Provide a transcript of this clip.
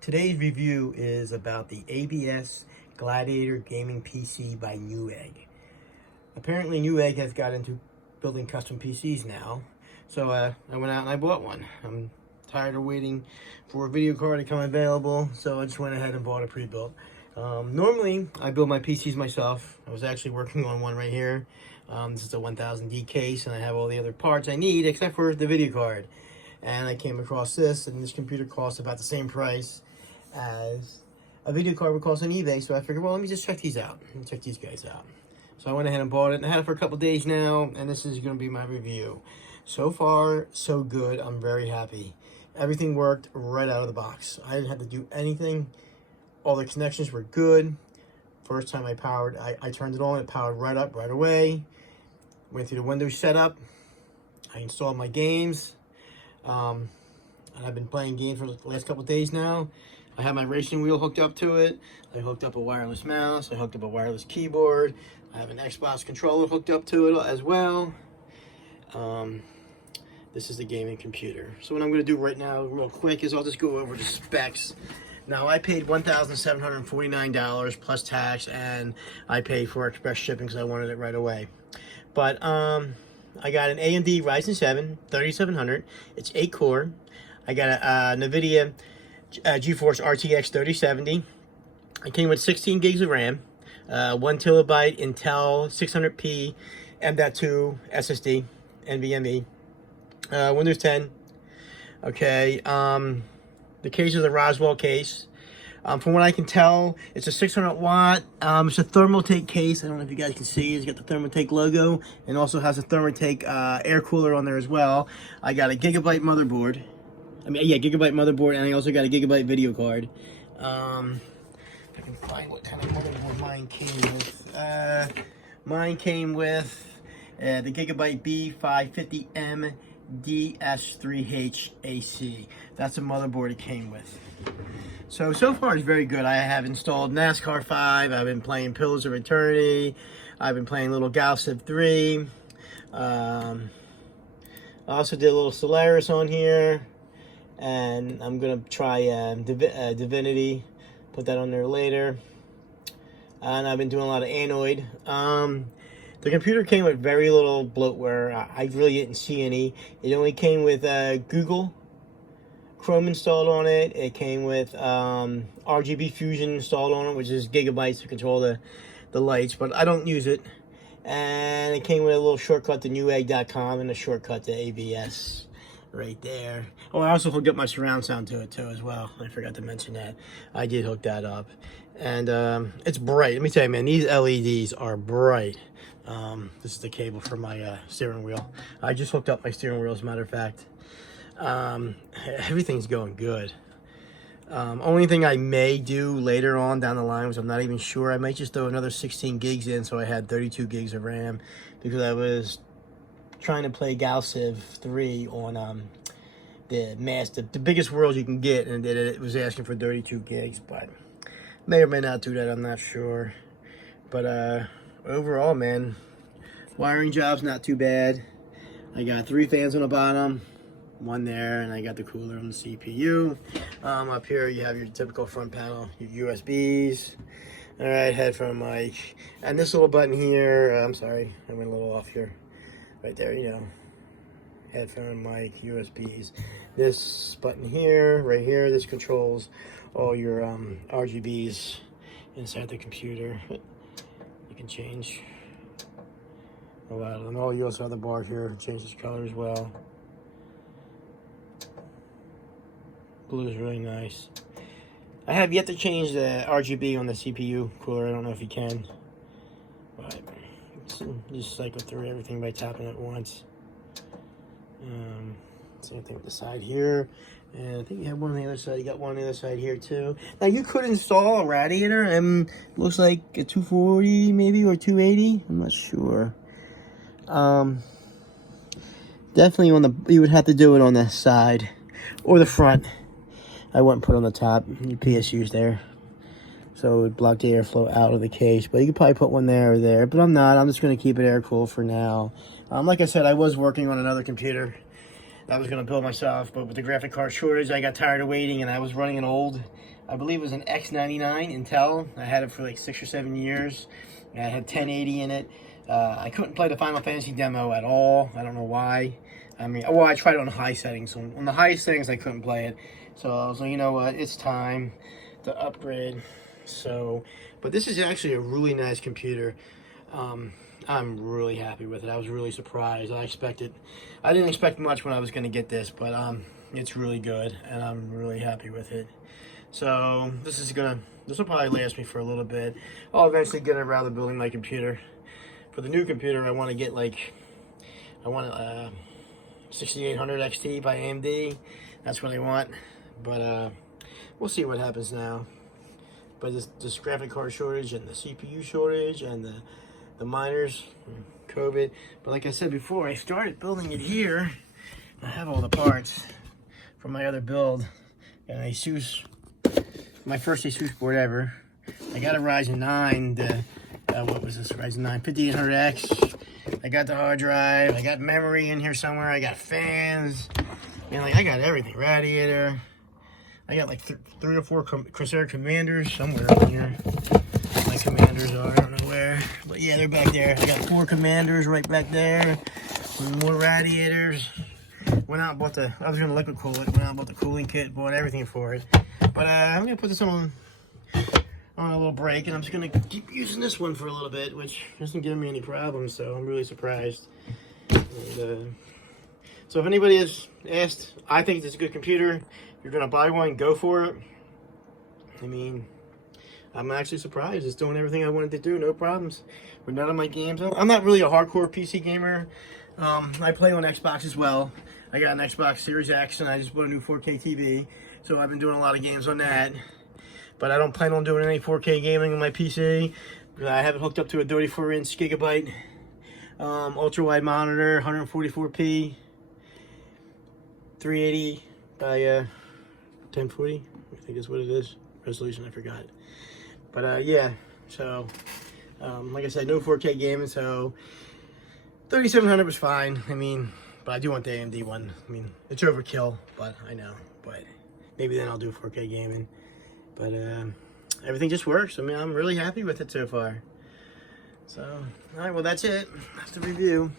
Today's review is about the ABS Gladiator gaming PC by Newegg. Apparently Newegg has got into building custom PCs now, so I went out and I bought one. I'm tired of waiting for a video card to come available, so I just went ahead and bought a pre-built. Normally I build my PCs myself. I was actually working on one right here. This is a 1000D case, and I have all the other parts I need except for the video card. And I came across this, and this computer costs about the same price as a video card would cost on eBay. So I figured, well, let me just check these out and check these guys out. So I went ahead and bought it, and I had it for a couple days now, and this is going to be my review. So far, so good. I'm very happy. Everything worked right out of the box. I didn't have to do anything. All the connections were good. First time I turned it on, it powered right up right away. Went through the Windows setup. I installed my games. And I've been playing games for the last couple of days now. I have my racing wheel hooked up to it. I hooked up a wireless mouse. I hooked up a wireless keyboard. I have an Xbox controller hooked up to it as well. This is the gaming computer. So what I'm going to do right now real quick is I'll just go over the specs. Now I paid $1,749 plus tax, and I paid for express shipping because I wanted it right away. But I got an AMD Ryzen 7 3700. It's 8 core. I got a NVIDIA GeForce RTX 3070. It came with 16 gigs of RAM, 1 terabyte Intel 600p M.2 SSD, NVMe, Windows 10. Okay, the case is a Roswell case. From what I can tell, it's a 600 watt. It's a Thermaltake case. I don't know if you guys can see. It's got the Thermaltake logo, and also has a Thermaltake air cooler on there as well. I got a gigabyte motherboard. Gigabyte motherboard, and I also got a gigabyte video card. If I can find what kind of motherboard mine came with. Mine came with the Gigabyte B550M DS3H AC. That's a motherboard it came with. So far it's very good. I have installed NASCAR 5. I've been playing Pillars of Eternity. I've been playing little Gal Civ 3. I also did a little Solaris on here. And I'm going to try Divinity. Put that on there later. And I've been doing a lot of Android. The computer came with very little bloatware. I really didn't see any. It only came with Google Chrome installed on it. It came with RGB Fusion installed on it, which is gigabytes to control the lights, but I don't use it. And it came with a little shortcut to Newegg.com and a shortcut to ABS right there. Oh, I also hooked up my surround sound to it too as well. I forgot to mention that. I did hook that up. And it's bright. Let me tell you, man, these LEDs are bright. This is the cable for my steering wheel. I just hooked up my steering wheel, as a matter of fact. Everything's going good. Only thing I may do later on down the line, which I'm not even sure, I might just throw another 16 gigs in so I had 32 gigs of RAM, because I was trying to play Gal Civ 3 on the biggest world you can get, and it was asking for 32 gigs, but may or may not do that, I'm not sure. But overall, man, wiring job's not too bad. I got 3 fans on the bottom, one there, and I got the cooler on the CPU. Up here you have your typical front panel, your USBs. All right, headphone mic, and this little button here. I'm sorry, I went a little off here. Right there, you know, headphone mic, USBs. This button here, right here, this controls all your RGBs inside the computer. You can change a lot of them. Oh, you also have the bar here, change this color as well. Blue is really nice. I have yet to change the RGB on the CPU cooler. I don't know if you can, but just cycle through everything by tapping it once. Same thing with the side here. And I think you have one on the other side. You got one on the other side here too. Now you could install a radiator, and looks like a 240 maybe, or 280. I'm not sure. Definitely you would have to do it on the side or the front. I wouldn't put it on the top. Your PSU's there, so it would block the airflow out of the case. But you could probably put one there or there. But I'm not. I'm just going to keep it air cool for now. Like I said, I was working on another computer that I was going to build myself, but with the graphic card shortage, I got tired of waiting, and I was running an old I believe it was an X99 Intel. I had it for like 6 or 7 years. I had 1080 in it. I couldn't play the Final Fantasy demo at all. I don't know why. I mean, well, I tried it on high settings. So on the highest settings, I couldn't play it. So I was like, you know what? It's time to upgrade. So, but this is actually a really nice computer. I'm really happy with it. I was really surprised. I didn't expect much when I was going to get this, but it's really good, and I'm really happy with it. So this will probably last me for a little bit. I'll eventually get around to building my computer. For the new computer, I want to get a 6800 XT by AMD. That's what I want. But we'll see what happens now. But this graphic card shortage and the CPU shortage and the miners, COVID. But like I said before, I started building it here. I have all the parts from my other build. Got an Asus, my first Asus board ever. I got a Ryzen 9, what was this, Ryzen 9 5800X. I got the hard drive, I got memory in here somewhere, I got fans. Man, like I got everything, radiator. I got like 3 or 4 Corsair Commanders somewhere in here. My Commanders are, I don't know where. But yeah, they're back there. I got 4 Commanders right back there. More radiators. Went out and bought I was going to liquid cool it. Went out and bought the cooling kit, bought everything for it. But I'm going to put this on a little break, and I'm just going to keep using this one for a little bit, which doesn't give me any problems, so I'm really surprised. And, so if anybody has asked, I think it's a good computer. If you're going to buy one, go for it. I mean, I'm actually surprised. It's doing everything I wanted to do, no problems with none of my games. I'm not really a hardcore PC gamer. I play on Xbox as well. I got an Xbox Series X, and I just bought a new 4K TV. So I've been doing a lot of games on that. But I don't plan on doing any 4K gaming on my PC. I have it hooked up to a 34-inch gigabyte ultra-wide monitor, 144p. 380 by 1040, I think is what it is. Resolution, I forgot. But yeah, so like I said, no 4K gaming, so 3700 was fine. I mean, but I do want the AMD one. I mean, it's overkill, but I know. But maybe then I'll do 4K gaming. But everything just works. I mean, I'm really happy with it so far. So, all right, well, that's it. That's the review.